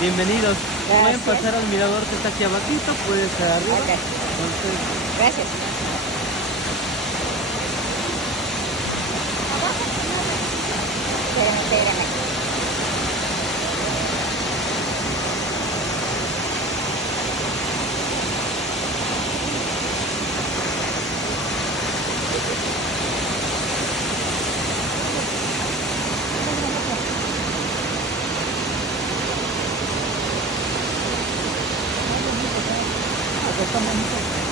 Bienvenidos. Pueden Gracias. pasar al mirador que está aquí abajito, puede estar arriba. Ok, Entonces, gracias. Espérame, espérame. Acá está bonito.